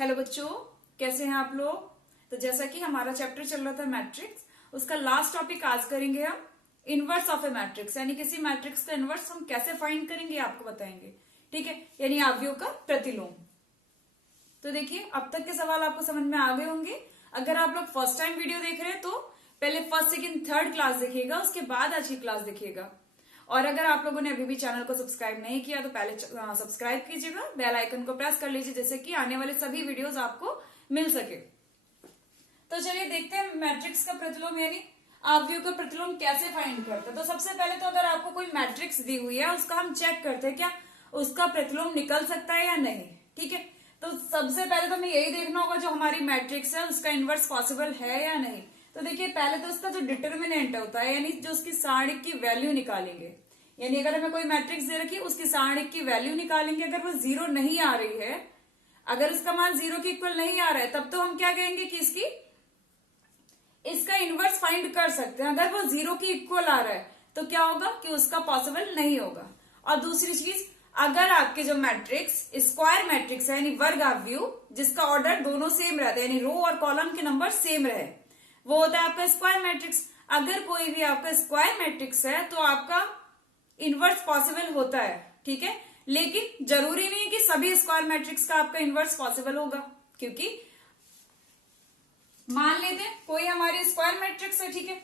Hello बच्चों, कैसे हैं आप लोग। तो जैसा कि हमारा चैप्टर चल रहा था मैट्रिक्स, उसका लास्ट टॉपिक आज करेंगे हम इनवर्स ऑफ ए मैट्रिक्स, यानी किसी मैट्रिक्स का इनवर्स हम कैसे फाइंड करेंगे आपको बताएंगे। ठीक है, यानी अवयव का प्रतिलोम। तो देखिए, अब तक के सवाल आपको समझ में आ गए होंगे। अगर आप लोग फर्स्ट टाइम वीडियो देख रहे हैं तो पहले फर्स्ट सेकंड थर्ड क्लास देखिएगा, उसके बाद आज की क्लास देखिएगा। और अगर आप लोगों ने अभी भी चैनल को सब्सक्राइब नहीं किया तो पहले सब्सक्राइब कीजिएगा, बेल आइकन को प्रेस कर लीजिए, जैसे कि आने वाले सभी वीडियोस आपको मिल सके। तो चलिए देखते हैं मैट्रिक्स का प्रतिलोम यानी अवयव का प्रतिलोम कैसे फाइंड करते हैं। तो सबसे पहले तो अगर आपको कोई मैट्रिक्स दी हुई है उसका हम चेक करते हैं क्या उसका प्रतिलोम निकल सकता है या नहीं। ठीक है, तो सबसे पहले तो हमें यही देखना होगा जो हमारी मैट्रिक्स है उसका इनवर्स पॉसिबल है या नहीं। तो देखिए, पहले तो उसका जो डिटर्मिनेंट होता है यानी जो उसकी सारणिक की वैल्यू निकालेंगे। यानी अगर हमें कोई मैट्रिक्स दे रखी है उसकी सारणिक की वैल्यू निकालेंगे। अगर वो जीरो नहीं आ रही है, अगर उसका मान जीरो के इक्वल नहीं आ रहा है, तब तो हम क्या कहेंगे कि इसका इनवर्स फाइंड कर सकते हैं। अगर वो जीरो के इक्वल आ रहा है तो क्या होगा कि उसका पॉसिबल नहीं होगा। और दूसरी चीज, अगर आपके जो मैट्रिक्स स्क्वायर मैट्रिक्स है यानी वर्ग अवयव जिसका ऑर्डर दोनों सेम रहता है यानी रो और कॉलम के नंबर सेम रहे, वो होता है आपका स्क्वायर मैट्रिक्स। अगर कोई भी आपका स्क्वायर मैट्रिक्स है तो आपका इनवर्स पॉसिबल होता है। ठीक है, लेकिन जरूरी नहीं है कि सभी स्क्वायर मैट्रिक्स का आपका इनवर्स पॉसिबल होगा, क्योंकि मान लेते हैं कोई हमारी स्क्वायर मैट्रिक्स है। ठीक है,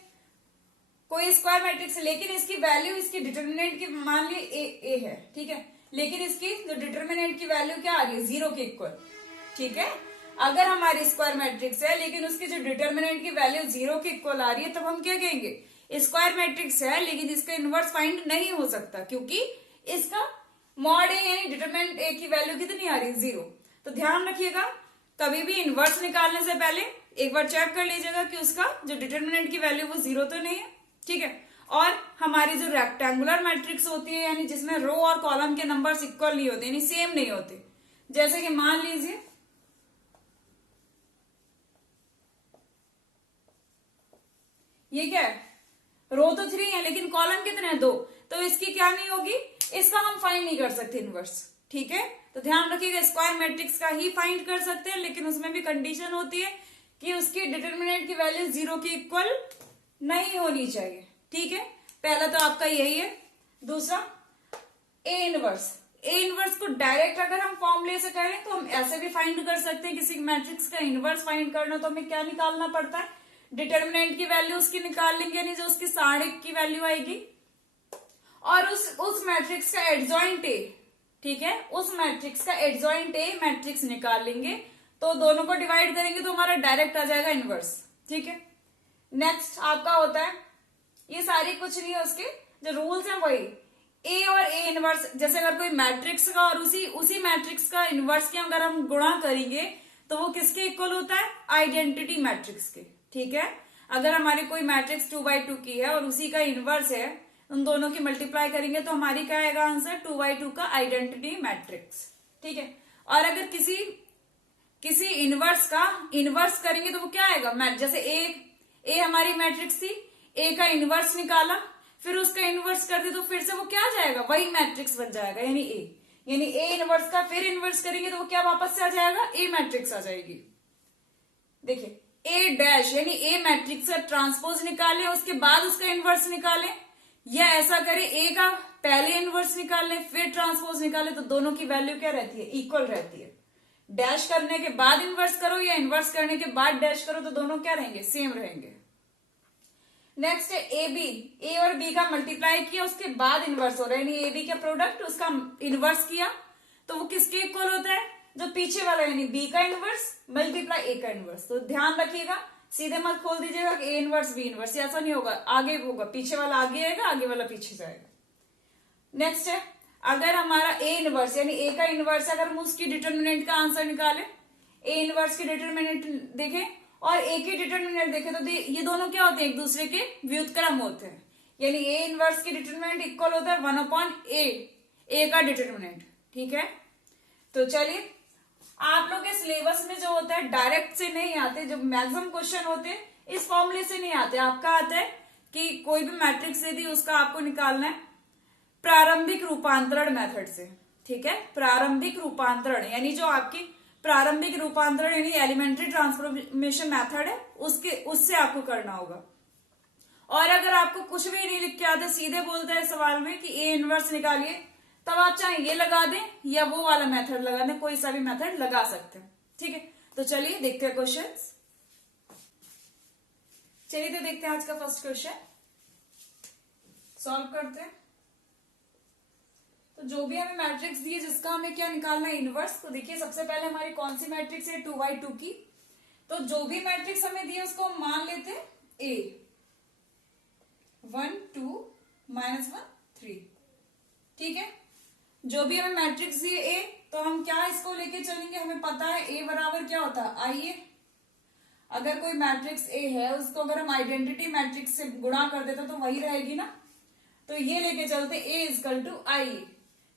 कोई स्क्वायर मैट्रिक्स है लेकिन इसकी वैल्यू इसकी डिटर्मिनेंट की मान ली ए है। ठीक है, लेकिन इसकी जो डिटर्मिनेंट की वैल्यू क्या आ रही है, जीरो के इक्वल। ठीक है, अगर हमारी स्क्वायर मैट्रिक्स है लेकिन उसकी जो डिटर्मिनेंट की वैल्यू जीरो के इक्वल आ रही है, तब हम क्या कहेंगे स्क्वायर मैट्रिक्स है लेकिन इसका इनवर्स फाइंड नहीं हो सकता, क्योंकि इसका मॉड ए यानी डिटरमिनेंट ए की वैल्यू कितनी आ रही है, जीरो। तो ध्यान रखिएगा, कभी भी इनवर्स निकालने से पहले एक बार चेक कर लीजिएगा कि उसका जो डिटर्मिनेंट की वैल्यू वो जीरो तो नहीं है। ठीक है, और हमारी जो रेक्टेंगुलर मैट्रिक्स होती है यानी जिसमें रो और कॉलम के नंबर्स इक्वल नहीं होते यानी सेम नहीं होते, जैसे कि मान लीजिए ये क्या है, रो तो 3 है लेकिन कॉलम कितने हैं, 2, तो इसकी क्या नहीं होगी, इसका हम फाइंड नहीं कर सकते इनवर्स। ठीक है, तो ध्यान रखिएगा स्क्वायर मैट्रिक्स का ही फाइंड कर सकते हैं, लेकिन उसमें भी कंडीशन होती है कि उसकी डिटर्मिनेंट की वैल्यू जीरो के इक्वल नहीं होनी चाहिए। ठीक है, पहला तो आपका यही है। दूसरा ए इनवर्स को डायरेक्ट अगर हम फॉर्मूले से करें तो हम ऐसे भी फाइंड कर सकते हैं। किसी मैट्रिक्स का इनवर्स फाइंड करना तो हमें क्या निकालना पड़ता है, डिटर्मिनेंट की वैल्यू उसकी निकाल लेंगे यानी जो उसकी सारणिक की वैल्यू आएगी, और उस मैट्रिक्स का एडजॉइंट ए। ठीक है, उस मैट्रिक्स का एडजॉइंट ए मैट्रिक्स निकाल लेंगे, तो दोनों को डिवाइड करेंगे तो हमारा डायरेक्ट आ जाएगा इनवर्स। ठीक है, नेक्स्ट आपका होता है, ये सारी कुछ नहीं है, उसके जो रूल्स हैं वही ए और ए इनवर्स। जैसे अगर कोई मैट्रिक्स का और उसी मैट्रिक्स का इनवर्स के अगर हम गुणा करेंगे तो वो किसके इक्वल होता है, आइडेंटिटी मैट्रिक्स के। ठीक है, अगर हमारी कोई मैट्रिक्स 2x2 की है और उसी का इनवर्स है, उन दोनों की मल्टीप्लाई करेंगे तो हमारी क्या आएगा आंसर, 2x2 का आइडेंटिटी मैट्रिक्स। ठीक है, और अगर किसी इनवर्स का इनवर्स करेंगे तो वो क्या आएगा, जैसे ए हमारी मैट्रिक्स थी, ए का इनवर्स निकाला फिर उसका इनवर्स कर दे तो फिर से वो क्या आ जाएगा, वही मैट्रिक्स बन जाएगा यानी ए इनवर्स का फिर इनवर्स करेंगे तो वो क्या वापस से आ जाएगा, ए मैट्रिक्स आ जाएगी। देखिए, ए डैश यानी ए मैट्रिक्स का ट्रांसपोज निकालें उसके बाद उसका इनवर्स निकालें, या ऐसा करें ए का पहले इनवर्स निकाल लें फिर ट्रांसपोज निकालें, तो दोनों की वैल्यू क्या रहती है, इक्वल रहती है। डैश करने के बाद इनवर्स करो या इनवर्स करने के बाद डैश करो तो दोनों क्या रहेंगे, सेम रहेंगे। नेक्स्ट है ए और बी का मल्टीप्लाई किया उसके बाद इनवर्स हो रहा है यानी ए बी का प्रोडक्ट उसका इनवर्स किया तो वो किसके इक्वल होता है, जो पीछे वाला यानी बी का इनवर्स मल्टीप्लाई ए का इनवर्स। तो ध्यान रखिएगा, सीधे मत खोल दीजिएगा कि ए इनवर्स बी इनवर्स, ऐसा नहीं होगा, आगे होगा, पीछे वाला आगे आएगा आगे वाला पीछे जाएगा। नेक्स्ट है, अगर हमारा ए इनवर्स यानी ए का इनवर्स अगर हम उसकी डिटर्मिनेंट का आंसर निकाले, ए इनवर्स की डिटर्मिनेंट देखें और ए की डिटर्मिनेंट देखें तो ये दोनों क्या होते हैं, एक दूसरे के व्युत्क्रम होते हैं, यानी ए इनवर्स की डिटर्मिनेंट इक्वल होता है 1/a, ए का डिटर्मिनेंट। ठीक है, तो चलिए आप लोग के सिलेबस में जो होता है डायरेक्ट से नहीं आते, जो मैक्सिमम क्वेश्चन होते हैं इस फॉर्मूले से नहीं आते। आपका आता है कि कोई भी मैट्रिक्स दे दी उसका आपको निकालना है प्रारंभिक रूपांतरण मेथड से। ठीक है, प्रारंभिक रूपांतरण यानी जो आपकी प्रारंभिक रूपांतरण यानी एलिमेंट्री ट्रांसफॉर्मेशन मेथड है, उससे आपको करना होगा। और अगर आपको कुछ भी नहीं लिख के आते, सीधे बोलते हैं सवाल में कि ए इनवर्स निकालिए, तब आप चाहे ये लगा दें या वो वाला मेथड लगा दें, कोई सा भी मेथड लगा सकते हैं। ठीक है, तो चलिए देखते हैं क्वेश्चंस। चलिए तो देखते हैं आज का फर्स्ट क्वेश्चन, सॉल्व करते हैं। तो जो भी हमें मैट्रिक्स दी है जिसका हमें क्या निकालना है, इनवर्स। तो देखिए सबसे पहले हमारी कौन सी मैट्रिक्स है, 2x2 की। तो जो भी मैट्रिक्स हमें दी है उसको हम मान लेते हैं ए, 1 2 -1 3। ठीक है, जो भी हमें मैट्रिक्स दी है ए, तो हम क्या इसको लेके चलेंगे, हमें पता है ए बराबर क्या होता है, आइए अगर कोई मैट्रिक्स ए है उसको अगर हम आइडेंटिटी मैट्रिक्स से गुणा कर देते तो वही रहेगी ना। तो ये लेके चलते ए इजकल टू आई।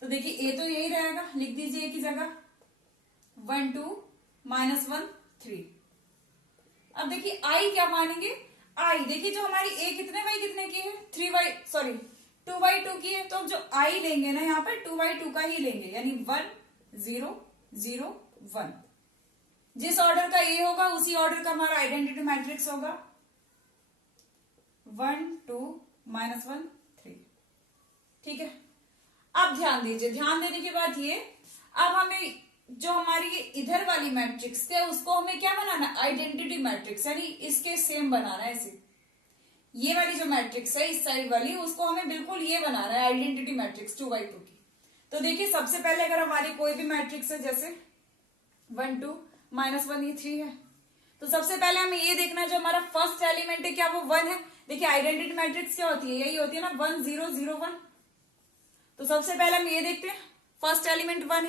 तो देखिए ए तो यही रहेगा, लिख दीजिए ए की जगह 1 2 -1 3। अब देखिए आई क्या मानेंगे, आई देखिए जो हमारी ए कितने बाई कितने की है, 2x2 की है। तो जो आई लेंगे ना यहाँ पर 2x2 का ही लेंगे, यानी 1 0 0 1। जिस ऑर्डर का ए होगा उसी ऑर्डर का हमारा आइडेंटिटी मैट्रिक्स होगा, 1 2 -1 3। ठीक है, अब ध्यान दीजिए, ध्यान देने की बात ये, अब हमें जो हमारी इधर वाली मैट्रिक्स थे उसको हमें क्या बनाना है, आइडेंटिटी मैट्रिक्स, यानी इसके सेम बनाना है इसे। ये वाली जो मैट्रिक्स है इस साइड वाली, उसको हमें बिल्कुल ये बनाना है आइडेंटिटी मैट्रिक्स 2x2 की। तो देखिए सबसे पहले अगर हमारी कोई भी मैट्रिक्स है, जैसे 1 2 -1 ये 3 है, तो सबसे पहले हमें ये देखना है जो हमारा फर्स्ट एलिमेंट है क्या वो 1 है। देखिए आइडेंटिटी मैट्रिक्स क्या होती है, यही होती है ना, 1 0 0 1। तो सबसे पहले हम ये देखते हैं फर्स्ट एलिमेंट 1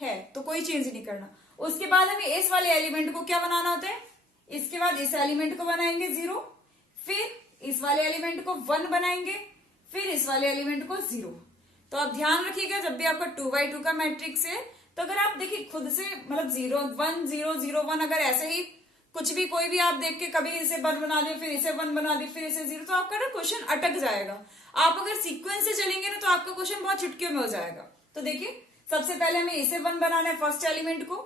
है तो कोई चेंज नहीं करना। उसके बाद हमें इस वाले एलिमेंट को क्या बनाना होता है, इसके बाद इस एलिमेंट को बनाएंगे 0, फिर इस वाले एलिमेंट को 1 बनाएंगे, फिर इस वाले एलिमेंट को 0। तो आप ध्यान रखिएगा जब भी आपका 2x2 का मैट्रिक्स है, तो अगर आप देखिए खुद से मतलब 0 1 0 0 1 अगर ऐसे ही कुछ भी कोई भी आप देख के कभी इसे 1 बना दिए, फिर इसे 1 बना दिए, फिर इसे 0, तो आपका ना क्वेश्चन अटक जाएगा। आप अगर सीक्वेंस से चलेंगे ना तो आपका क्वेश्चन बहुत चुटकियों में हो जाएगा। तो देखिए सबसे पहले हमें इसे 1 बनाना है फर्स्ट एलिमेंट को,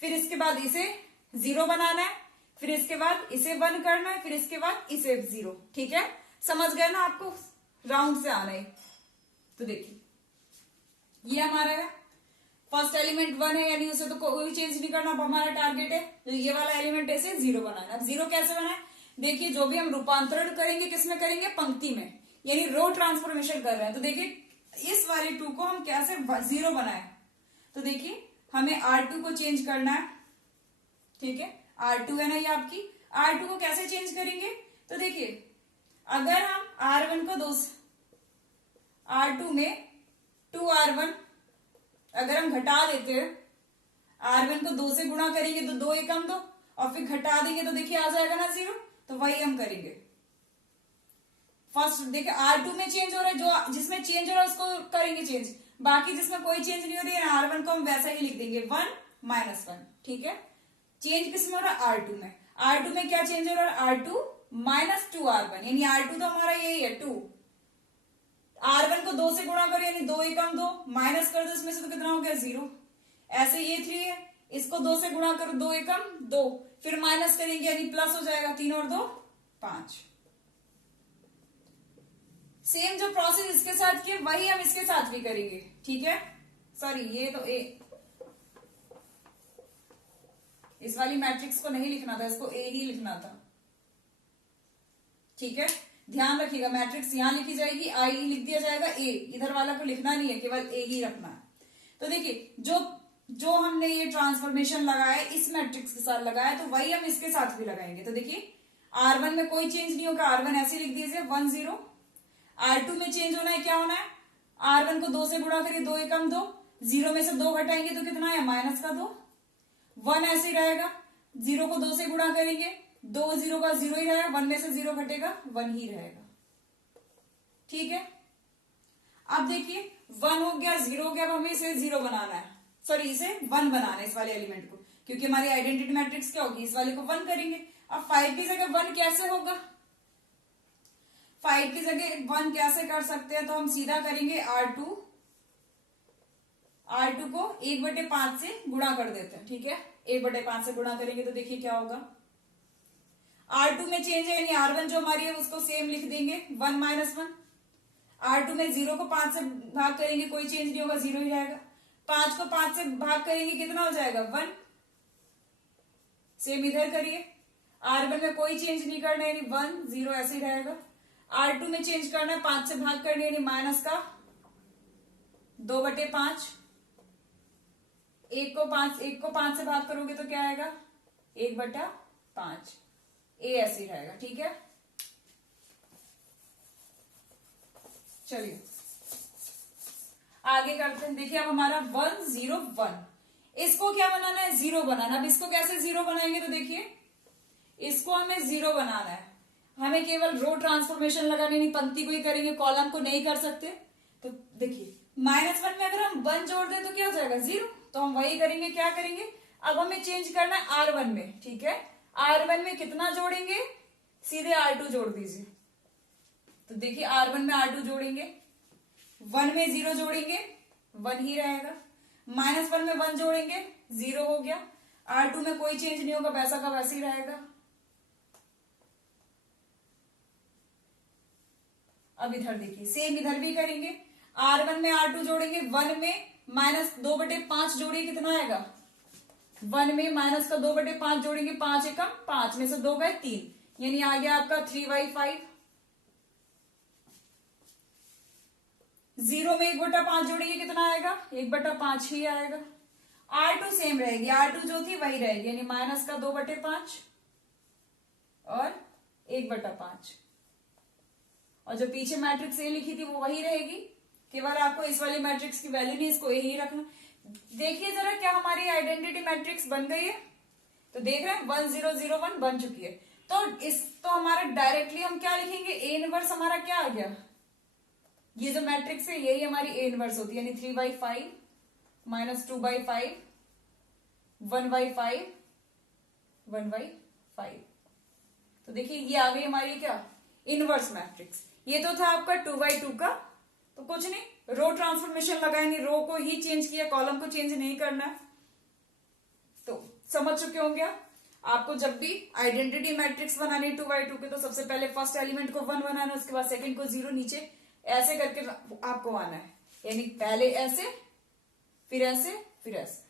फिर इसके बाद इसे 0 बनाना है, फिर इसके बाद इसे 1 करना है, फिर इसके बाद इसे 0। ठीक है, समझ गए ना, आपको राउंड से आना है। तो देखिए ये हमारा है फर्स्ट एलिमेंट 1 है, यानी उसे तो कोई चेंज नहीं करना। अब हमारा टारगेट है तो ये वाला एलिमेंट ऐसे 0 बनाना। अब 0 कैसे बनाए, देखिए जो भी हम रूपांतरण करेंगे किसमें करेंगे, पंक्ति में, यानी रो ट्रांसफॉर्मेशन कर रहे हैं। तो देखिए इस वाले 2 को हम कैसे 0 बनाए, तो देखिए हमें R2 को चेंज करना है। ठीक है, R2 है ना ये आपकी, R2 को कैसे चेंज करेंगे, तो देखिए अगर हम R1 को 2 R2 में 2R1 अगर हम घटा देते हैं, R1 को 2 से गुणा करेंगे तो 2 एकम 2, और फिर घटा देंगे तो देखिए आ जाएगा ना 0। तो वही हम करेंगे। फर्स्ट देखिए R2 में चेंज हो रहा है, जो जिसमें चेंज हो रहा है उसको करेंगे चेंज, बाकी जिसमें कोई चेंज नहीं हो रही है R1 को हम वैसा ही लिख देंगे 1 -1। ठीक है, चेंज किसमें हो रहा है, R2 में। R2 में क्या चेंज हो रहा है, R2 -2R1, यानी R2 तो हमारा यही है 2। R1 को 2 से गुणा करो यानी 2 एकम 2, माइनस कर दो इसमें से तो कितना हो गया 0। ऐसे ये 3 है, इसको 2 से गुणा करो 2 एकम 2, फिर माइनस करेंगे यानी प्लस हो जाएगा, 3 और 2 5। सेम जो प्रोसेस इसके साथ किए वही हम इसके साथ भी करेंगे। ठीक है, सॉरी ये तो ए, इस वाली मैट्रिक्स को नहीं लिखना था, इसको ए ही लिखना था। ठीक है, ध्यान रखिएगा मैट्रिक्स यहां लिखी जाएगी, आई लिख दिया जाएगा, ए इधर वाला को लिखना नहीं है, केवल ए ही रखना है। तो देखिए जो हमने ये ट्रांसफॉर्मेशन लगाया इस मैट्रिक्स के साथ लगाया, तो वही हम इसके साथ भी लगाएंगे। तो देखिए R1 में कोई चेंज नहीं होगा, R1 ऐसे लिख दीजिए 1 0। R2 में चेंज होना है, क्या होना है, R1 को 2 से गुणा करिए 2 एकम 2, 0 में से 2 घटाएंगे तो कितना है -2। 1 ऐसे ही रहेगा, 0 को 2 से गुणा करेंगे 2 0 का 0 ही रहेगा, 1 में से 0 घटेगा 1 ही रहेगा। ठीक है, अब देखिए 1 हो गया 0 हो गया, अब हमें इसे 0 बनाना है, सॉरी इसे 1 बनाना है इस वाले एलिमेंट को, क्योंकि हमारी आइडेंटिटी मैट्रिक्स क्या होगी, इस वाले को 1 करेंगे। अब 5 की जगह 1 कैसे होगा, 5 की जगह 1 कैसे कर सकते हैं, तो हम सीधा करेंगे R2 को 1/5 से गुणा कर देते हैं। ठीक है, 1/5 से गुणा करेंगे तो देखिए क्या होगा, R2 में चेंज है यानी R1 जो हमारी है उसको सेम लिख देंगे 1 - 1। R2 में 0 को 5 से भाग करेंगे कोई चेंज नहीं होगा, 0 ही रहेगा। 5 को 5 से भाग करेंगे कितना हो जाएगा 1। सेम इधर करिए, R1 में कोई चेंज नहीं करना यानी 1 0 ऐसे ही रहेगा। R2 में चेंज करना है, 5 से भाग करना यानी माइनस का 2/5। 1 को 5 से भाग करोगे तो क्या आएगा 1/5। ए ऐसे ही रहेगा, ठीक है। चलिए आगे करते हैं। देखिए अब हमारा 1 0 1, इसको क्या बनाना है 0 बनाना। अब इसको कैसे 0 बनाएंगे तो देखिए इसको हमें 0 बनाना है, हमें केवल रो ट्रांसफॉर्मेशन लगानी, नहीं पंक्ति को ही करेंगे, कॉलम को नहीं कर सकते। तो देखिए -1 में अगर हम 1 जोड़ दें तो क्या हो जाएगा 0, तो हम वही करेंगे, क्या करेंगे अब हमें चेंज करना है R1 में, ठीक है। R1 में कितना जोड़ेंगे, सीधे R2 जोड़ दीजिए। तो देखिए R1 में R2 जोड़ेंगे, 1 में 0 जोड़ेंगे 1 ही रहेगा, -1 में 1 जोड़ेंगे 0 हो गया। R2 में कोई चेंज नहीं होगा, वैसा का वैसे ही रहेगा। अब इधर देखिए सेम इधर भी करेंगे, R1 में R2 जोड़ेंगे, 1 में -2/5 जोड़िए कितना आएगा, 1 में माइनस का 2/5 जोड़ेंगे, 5 एकम 5 में से 2 गए 3, यानी आ गया आपका 3/5। 0 में 1/5 जोड़ेंगे कितना आएगा 1/5 ही आएगा। R2 सेम रहेगी, R2 जो थी वही रहेगी, यानी माइनस का 2/5 और 1/5। और जो पीछे मैट्रिक्स ए लिखी थी वो वही रहेगी, केवल आपको इस वाली मैट्रिक्स की वैल्यू नहीं, इसको यही रखना। देखिए जरा क्या हमारी आइडेंटिटी मैट्रिक्स बन गई है, तो देख रहे हैं 1 0 0 1 बन चुकी है। तो हमारा डायरेक्टली हम क्या लिखेंगे, ए इनवर्स हमारा क्या आ गया, ये जो मैट्रिक्स है यही हमारी ए इनवर्स होती है, यानी 3/5 -2/5 1/5 1/5। तो देखिए ये आ गई हमारी क्या इनवर्स मैट्रिक्स। ये तो था आपका 2/2 का, तो कुछ नहीं, रो ट्रांसफॉर्मेशन लगाए नहीं, रो को ही चेंज किया, कॉलम को चेंज नहीं करना है। तो समझ चुके होंगे आप। आपको जब भी आइडेंटिटी मैट्रिक्स बनानी 2/2 के, तो सबसे पहले फर्स्ट एलिमेंट को 1 बनाना है, उसके बाद सेकंड को 0, नीचे ऐसे करके आपको आना है, यानी पहले ऐसे फिर ऐसे फिर ऐसे।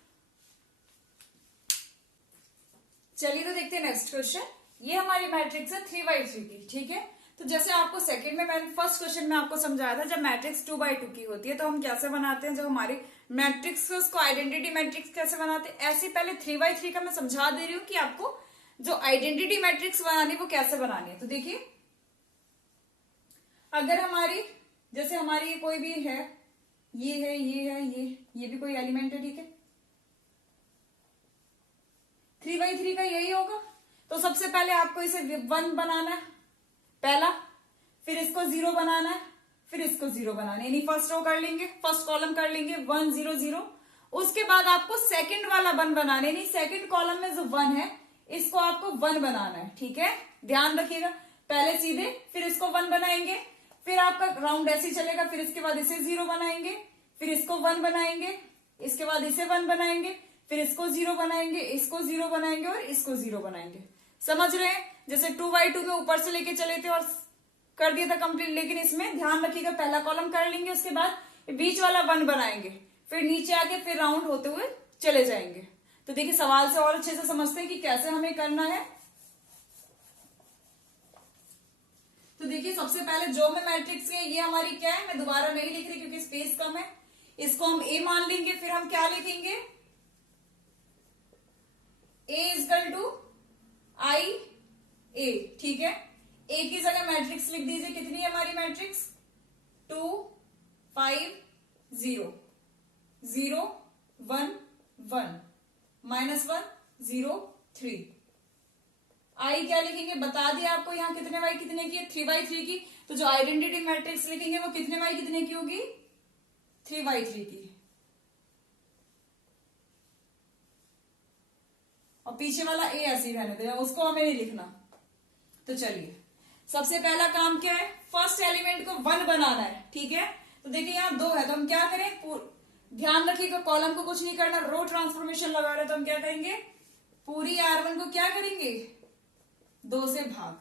चलिए तो देखते हैं नेक्स्ट क्वेश्चन। ये हमारी मैट्रिक्स है 3/3 की, ठीक है। तो जैसे आपको सेकंड में मैंने फर्स्ट क्वेश्चन में आपको समझाया था, जब मैट्रिक्स 2/2 की होती है तो हम कैसे बनाते हैं, जब हमारी मैट्रिक्स को आइडेंटिटी मैट्रिक्स कैसे बनाते हैं, ऐसे पहले 3/3 का मैं समझा दे रही हूँ कि आपको जो आइडेंटिटी मैट्रिक्स बनानी है वो कैसे बनानी है। तो देखिए अगर हमारी जैसे हमारी कोई भी है, ये है ये है ये भी कोई एलिमेंट है, ठीक है। 3/3 का यही होगा, तो सबसे पहले आपको इसे 1 बनाना है पहला, फिर इसको 0 बनाना है, फिर इसको 0 बनाना है, यानी फर्स्ट रो कर लेंगे, फर्स्ट कॉलम कर लेंगे 1 0 0। उसके बाद आपको सेकंड वाला 1 बनाना है, यानी सेकंड कॉलम में जो 1 है इसको आपको 1 बनाना है, ठीक है। ध्यान रखिएगा, पहले सीधे फिर इसको 1 बनाएंगे, फिर आपका राउंड ऐसे ही चलेगा, फिर इसके बाद इसे 0 बनाएंगे, फिर इसको 1 बनाएंगे, इसके बाद इसे 1 बनाएंगे, फिर इसको 0 बनाएंगे, इसको 0 बनाएंगे और इसको 0 बनाएंगे। समझ रहे हैं, जैसे 2/2 में ऊपर से लेके चले थे और कर दिया था कंप्लीट, लेकिन इसमें ध्यान रखिएगा पहला कॉलम कर लेंगे, उसके बाद बीच वाला 1 बनाएंगे, फिर नीचे आके फिर राउंड होते हुए चले जाएंगे। तो देखिए सवाल से और अच्छे से समझते हैं कि कैसे हमें करना है। तो देखिए सबसे पहले जो मैं मैट्रिक्स है ये हमारी क्या है, मैं दोबारा नहीं लिख रही क्योंकि स्पेस कम है, इसको हम ए मान लेंगे, फिर हम क्या लिखेंगे ए इक्वल टू आई ए, ठीक है। ए की जगह मैट्रिक्स लिख दीजिए, कितनी है हमारी मैट्रिक्स 2 5 0 0 1 1 -1 0 3। आई क्या लिखेंगे बता दिया आपको, यहां कितने वाई कितने की है 3/3 की, तो जो आइडेंटिटी मैट्रिक्स लिखेंगे वो कितने वाई कितने की होगी 3/3 की। और पीछे वाला ए ऐसे ही रहने देना, उसको हमें नहीं लिखना। तो चलिए सबसे पहला काम क्या है, फर्स्ट एलिमेंट को 1 बनाना है, ठीक है। तो देखिए यहाँ 2 है, तो हम क्या करें, ध्यान रखिएगा कॉलम को कुछ नहीं करना, रो ट्रांसफॉर्मेशन लगा रहे हैं, तो हम क्या करेंगे पूरी R1 को क्या करेंगे, 2 से भाग।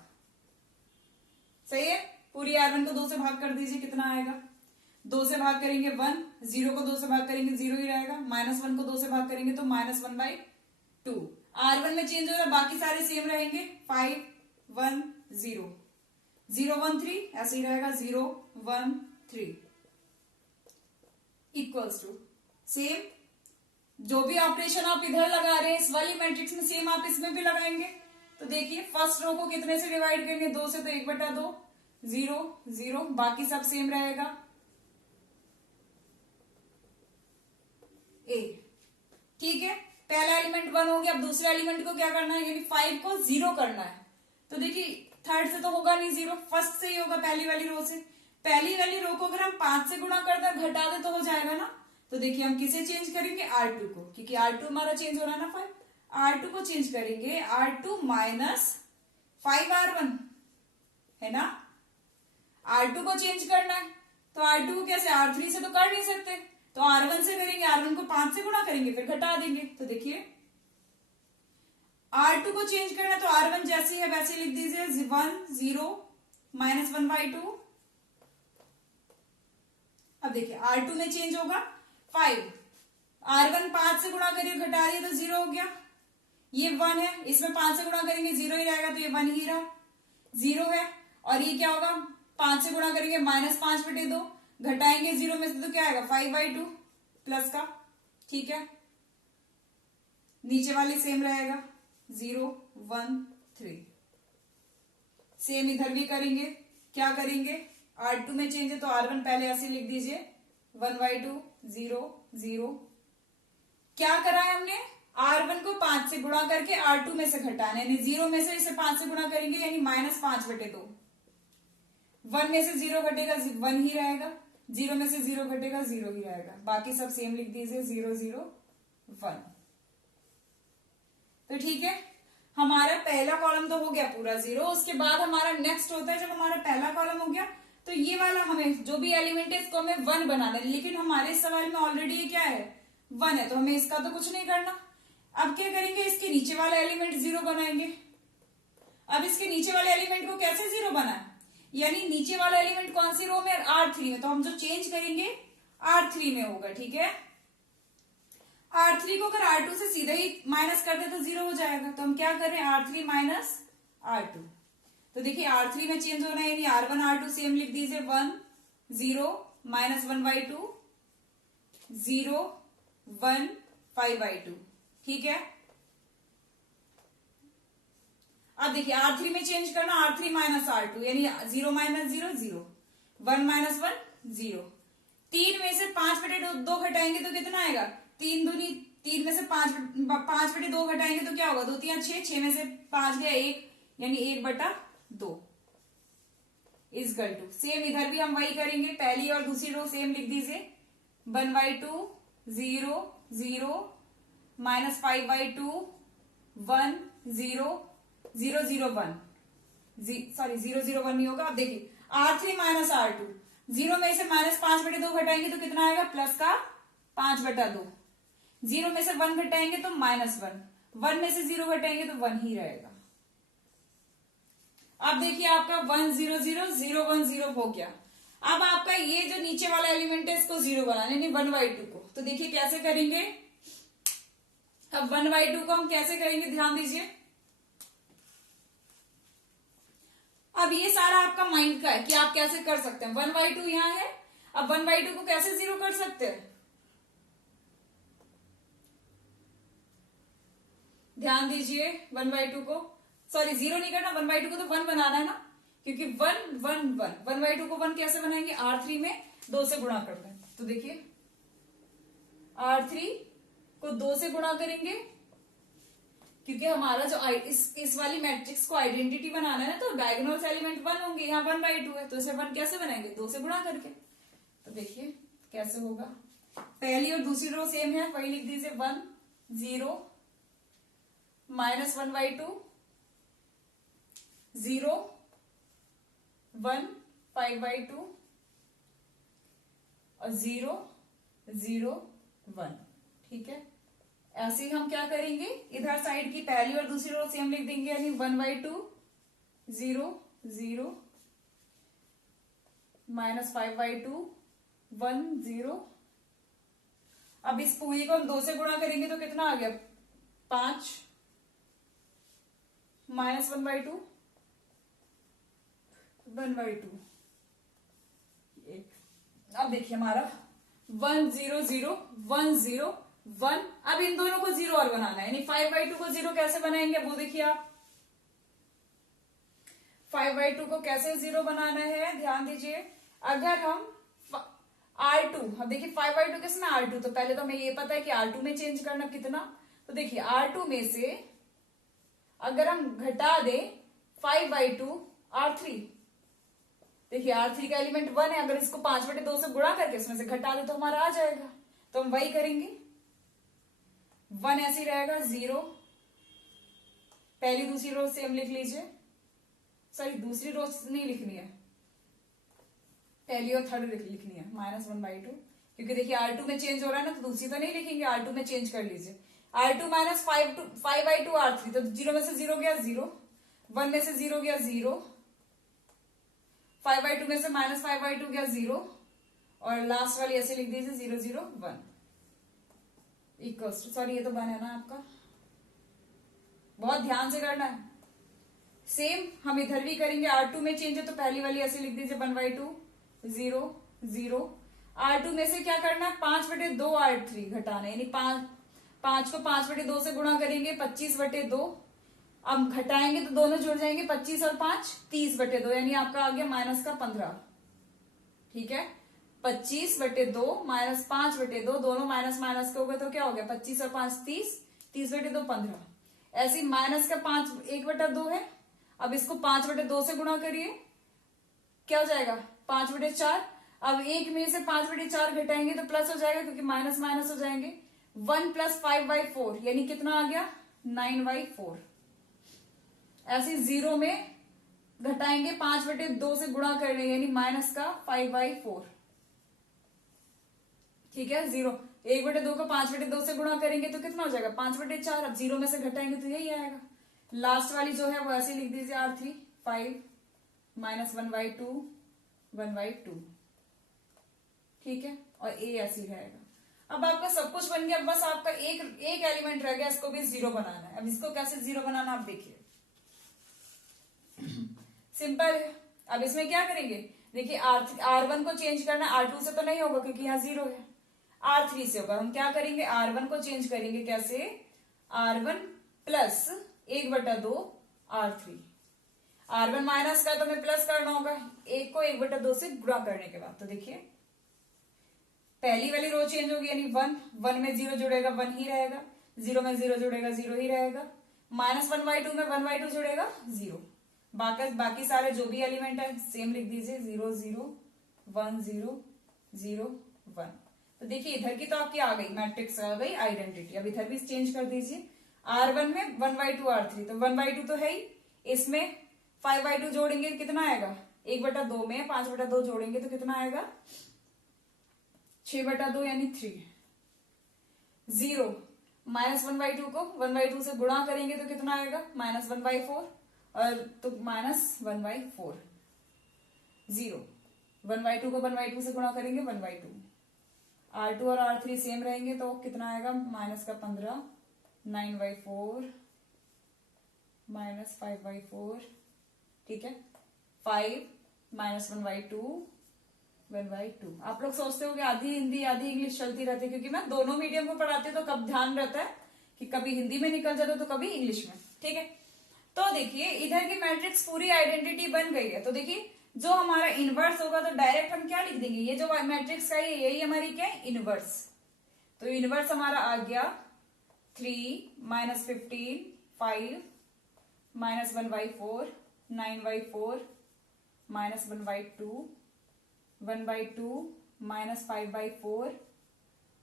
सही है, पूरी R1 को 2 से भाग कर दीजिए, कितना आएगा, 2 से भाग करेंगे 1, 0 को 2 से भाग करेंगे 0 ही रहेगा, -1 को 2 से भाग करेंगे तो -1/2। R1 में चेंज हो रहा है, बाकी सारे सेम रहेंगे, 5 1 0 0 1 3 ऐसे ही रहेगा, 0 1 3 इक्वल्स टू सेम। जो भी ऑपरेशन आप इधर लगा रहे हैं इस वाली मैट्रिक्स में, सेम आप इसमें भी लगाएंगे। तो देखिए फर्स्ट रो को कितने से डिवाइड करेंगे, 2 से, तो 1/2, 0 0, बाकी सब सेम रहेगा, ए। ठीक है, पहला एलिमेंट 1 हो गया। अब दूसरे एलिमेंट को क्या करना है, यानी 5 को 0 करना है। तो देखिए थर्ड से तो होगा नहीं 0, फर्स्ट से ही होगा, पहली वाली रो से। पहली वाली रो को अगर हम 5 से गुणा कर दे, घटा दे तो हो जाएगा ना। तो देखिए हम किसे चेंज करेंगे, R2 को, क्योंकि R2 हमारा चेंज हो रहा है ना 5। R2 को चेंज करेंगे, R2 माइनस 5R1 है ना। R2 को चेंज करना है, तो R2 को कैसे, R3 से तो कर नहीं सकते, तो R1 से करेंगे, R1 को 5 से गुणा करेंगे, फिर घटा देंगे। तो देखिए R2 को चेंज करना, तो R1 जैसे है वैसे लिख दीजिए, 1 0 -1/2। अब देखिए R2 में चेंज होगा 5, R1 5 से गुणा करिए, घटा दिए तो 0 हो गया। ये 1 है, इसमें 5 से गुणा करेंगे 0 ही रहेगा, तो ये 1 ही रहा, 0 है। और ये क्या होगा, 5 से गुणा करेंगे -5/2, घटाएंगे 0 में से तो क्या आएगा, 5/2 प्लस का। ठीक है, नीचे वाली सेम रहेगा, 0 1 3। सेम इधर भी करेंगे, क्या करेंगे, R2 में चेंज है तो R1 पहले ऐसे लिख दीजिए, 1/2 0 0। क्या करा है हमने, R1 को 5 से गुणा करके R2 में से घटाना है, यानी 0 में से इसे 5 से गुणा करेंगे, यानी -5/2। 1 में से 0 घटेगा 1 ही रहेगा, 0 में से 0 घटेगा 0 ही रहेगा, बाकी सब सेम लिख दीजिए, 0 0 1। तो ठीक है, हमारा पहला कॉलम तो हो गया पूरा 0। उसके बाद हमारा नेक्स्ट होता है, जब हमारा पहला कॉलम हो गया तो ये वाला हमें जो भी एलिमेंट है इसको हमें 1 बनाना है, लेकिन हमारे इस सवाल में ऑलरेडी ये क्या है, 1 है, तो हमें इसका तो कुछ नहीं करना। अब क्या करेंगे, इसके नीचे वाला एलिमेंट 0 बनाएंगे। अब इसके नीचे वाले एलिमेंट को कैसे 0 बनाए, यानी नीचे वाला एलिमेंट कौन सी रो में, R3 में, तो हम जो चेंज करेंगे R3 में होगा। ठीक है, R3 को अगर R2 से सीधे ही माइनस कर दे तो 0 हो जाएगा, तो हम क्या कर रहे हैं, R3 माइनस R2। तो देखिए R3 में चेंज होना है, यानी R1 R2 सेम लिख दीजिए, 1 0 -1/2 0 1 5/2। ठीक है, अब देखिए R3 में चेंज करना, R3 माइनस R2, यानी 0 - 0 0 1 - 1 0। 3 में से 5/2 घटाएंगे तो कितना आएगा, 3 दूनी 3 में से 5/2 घटाएंगे तो क्या होगा, 2 3 6, 6 में से 5 गया 1, यानी 1/2 इजकल टू। सेम इधर भी हम वही करेंगे, पहली और दूसरी रो सेम लिख दीजिए, 1/2 0 0 -5/2 1 0 0 0 1, सॉरी 0 0 1 नहीं होगा। अब देखिए R3 माइनस R2, 0 में से -5/2 घटाएंगे तो कितना आएगा, प्लस का 5/2। 0 में से 1 घटाएंगे तो -1, 1 में से 0 घटाएंगे तो 1 ही रहेगा। अब देखिए आपका 1 0 0 0 1 0 हो गया। अब आपका ये जो नीचे वाला एलिमेंट है इसको 0 बनाना, यानी 1/2 को। तो देखिए कैसे करेंगे, अब 1/2 को हम कैसे करेंगे, ध्यान दीजिए। अब ये सारा आपका माइंड का है कि आप कैसे कर सकते हैं। 1/2 यहां है, अब 1/2 को कैसे 0 कर सकते हैं, ध्यान दीजिए। 1/2 को, सॉरी 0 नहीं करना, 1/2 को तो 1 बनाना है ना, क्योंकि 1 1 1, 1/2 को 1 कैसे बनाएंगे, R3 में 2 से गुणा करना है। तो देखिए R3 को 2 से गुणा करेंगे, क्योंकि हमारा जो इस वाली मैट्रिक्स को आइडेंटिटी बनाना है ना, तो डायगोनल्स एलिमेंट 1 होंगे, यहाँ 1/2 है, तो इसे 1 कैसे बनाएंगे, 2 से गुणा करके। तो देखिए कैसे होगा, पहली और दूसरी रो सेम है, वही लिख दीजिए, 1 0 -1/2 0 1 5/2 और 0 0 1। ठीक है, ऐसे ही हम क्या करेंगे, इधर साइड की पहली और दूसरी रो सेम लिख देंगे, यानी 1/2 0 0 -5/2 1 0। अब इस पूरी को हम 2 से गुणा करेंगे तो कितना आ गया, 5 -1/2 1/2। अब देखिए हमारा 1 0 0 1 0 1। अब इन दोनों को 0 और बनाना है, यानी 5/2 को 0 कैसे बनाएंगे वो देखिए आप। 5/2 को कैसे 0 बनाना है, ध्यान दीजिए। अगर हम R2, अब देखिए 5/2 कैसे ना R2, तो पहले तो हमें ये पता है कि R2 में चेंज करना कितना, तो देखिए R2 में से अगर हम घटा दे 5/2 R3, देखिए R3 का एलिमेंट 1 है, अगर इसको 5/2 से गुणा करके इसमें से घटा दे तो हमारा आ जाएगा, तो हम वही करेंगे। 1 ऐसे ही रहेगा 0, पहली दूसरी रो सेम लिख लीजिए, सॉरी दूसरी रो नहीं लिखनी है, पहली और थर्ड लिखनी है, -1/2, क्योंकि देखिए R2 में चेंज हो रहा है ना, तो दूसरी तो नहीं लिखेंगे, R2 में चेंज कर लीजिए। R2 -5/2 R3, तो 0 में से 0 गया 0, 1 में से 0 गया 0, 5/2 में से -5/2 गया 0, और लास्ट वाली ऐसे लिख दीजिए 0 0 1 इक्वल्स टू, सॉरी ये तो 1 है ना आपका, बहुत ध्यान से करना है। सेम हम इधर भी करेंगे, R2 में चेंज है तो पहली वाली ऐसे लिख दीजिए 1/2 0 0। R2 में से क्या करना है, 5/2 R3 घटाना, यानी 5 को 5/2 से गुणा करेंगे 25/2, अब घटाएंगे तो दोनों जुड़ जाएंगे, 25 और 5 30/2, यानी आपका आ गया -15। ठीक है, 25/2 -5/2, दोनों माइनस माइनस के हो गए तो क्या हो गया, 25 और 5 30, 30/2 15। ऐसे माइनस का 5 1/2 है, अब इसको 5/2 से गुणा करिए, क्या हो जाएगा 5/4। अब एक में से 5/4 घटाएंगे तो प्लस हो जाएगा, क्योंकि माइनस माइनस हो जाएंगे। 1 + 5/4 यानी कितना आ गया 9/4। ऐसे 0 में घटाएंगे 5/2 से गुणा कर रहे हैं, यानी -5/4। ठीक है, 0 1/2 को 5/2 से गुणा करेंगे तो कितना हो जाएगा 5/4। अब 0 में से घटाएंगे तो यही आएगा। लास्ट वाली जो है वो ऐसे लिख दीजिए R3 5 -1/2 1/2। ठीक है, और A ऐसे ही रहेगा। अब आपका सब कुछ बन गया, बस आपका एक एलिमेंट रह गया, इसको भी 0 बनाना है। अब इसको कैसे 0 बनाना आप देखिए, सिंपल है। अब इसमें क्या करेंगे, देखिए R1 को चेंज करना, R2 से तो नहीं होगा क्योंकि यहाँ 0 है, R3 से होगा। हम क्या करेंगे, R1 को चेंज करेंगे, कैसे, R1 plus 1/2 R3। R1 minus का तो हमें प्लस करना होगा, 1 को 1/2 से गुणा करने के बाद। तो देखिए पहली वाली रो चेंज होगी, यानी 1 में 0 जुड़ेगा 1 ही रहेगा, 0 में 0 जुड़ेगा 0 ही रहेगा, -1/2 में 1/2 जुड़ेगा 0। बाकी सारे जो भी एलिमेंट है सेम लिख दीजिए, 0 0 1 0 0 1। तो देखिए इधर की तो आपकी आ गई, मैट्रिक्स आ गई आइडेंटिटी। अब इधर भी चेंज कर दीजिए, R1 में 1/2 R3, तो 1/2 तो है ही, इसमें 5/2 जोड़ेंगे कितना आएगा, 1/2 में 5/2 जोड़ेंगे तो कितना आएगा 6/2, यानी 3। 0 -1/2 को 1/2 से गुणा करेंगे तो कितना आएगा -1/4, और तो -1/4। 0 1/2 को 1/2 से गुणा करेंगे 1/2। R2 और R3 सेम रहेंगे तो कितना आएगा -15 9/4 -5/4। ठीक है, 5 -1/2 1/2। आप लोग सोचते हो कि आधी हिंदी आधी इंग्लिश चलती रहती है, क्योंकि मैं दोनों मीडियम को पढ़ाती हूँ, तो कब ध्यान रहता है कि कभी हिंदी में निकल जाता तो कभी इंग्लिश में। ठीक है, तो देखिए इधर की मैट्रिक्स पूरी आइडेंटिटी बन गई है। तो देखिए जो हमारा इनवर्स होगा तो डायरेक्ट हम क्या लिख देंगे, ये जो मैट्रिक्स का है यही हमारी क्या है, इनवर्स। तो इनवर्स हमारा आ गया 3 -15 5 -1/4 9/4 -1/2 1/2 -5/4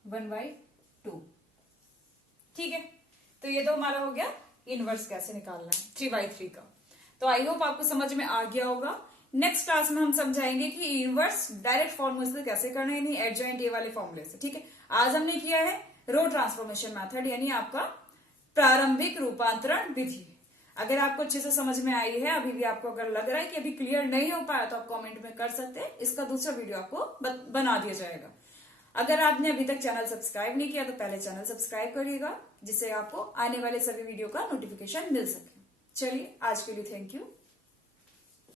1/2। ठीक है, तो ये तो हमारा हो गया इनवर्स कैसे निकालना है 3/3 का। तो आई होप आपको समझ में आ गया होगा। नेक्स्ट क्लास में हम समझाएंगे कि इनवर्स डायरेक्ट फॉर्मूले से कैसे करना है, यानी एडजॉइंट ए वाले फॉर्मूले से। ठीक है, आज हमने किया है रो ट्रांसफॉर्मेशन मेथड, यानी आपका प्रारंभिक रूपांतरण विधि। अगर आपको अच्छे से समझ में आई है, अभी भी आपको अगर लग रहा है कि अभी क्लियर नहीं हो पाया, तो आप कमेंट में कर सकते हैं, इसका दूसरा वीडियो आपको बना दिया जाएगा। अगर आपने अभी तक चैनल सब्सक्राइब नहीं किया तो पहले चैनल सब्सक्राइब करिएगा, जिससे आपको आने वाले सभी वीडियो का नोटिफिकेशन मिल सके। चलिए आज के लिए थैंक यू।